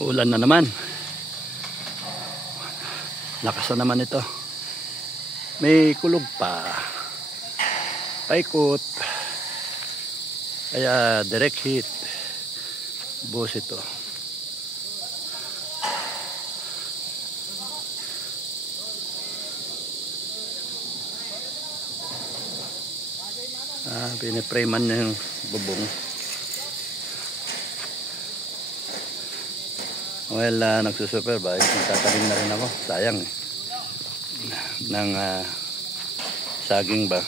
Ulan na naman. Lakas na naman ito. May kulog pa. Paikot. Kaya direct hit. Buhos ito. Pinipreman niya yung bubong. Well, nagsusupervise. Magtatanim na rin ako. Sayang eh. Ng saging ba.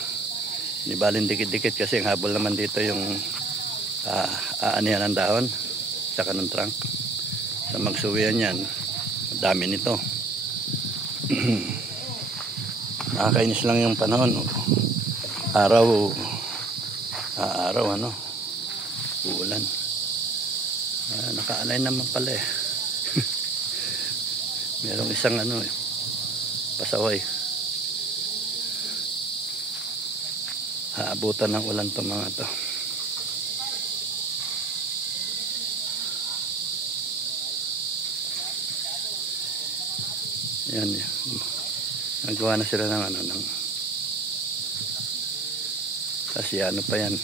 Nibalin dikit-dikit kasi ang habol naman dito yung aanihan ng dahon. Saka ng trunk. Sa magsuwian yan, dami nito. Nakakainis lang yung panahon. Araw uulan. Naka-align naman pala eh. Merong isang pasaway. Haabutan ng ulan to mga to. Yan. Nagawa na sila ng kasi pa yan,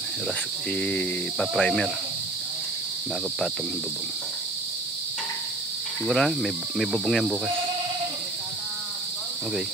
ipa-primer bago patong ang bubong. Siguro may bubong yan bukas. Okay.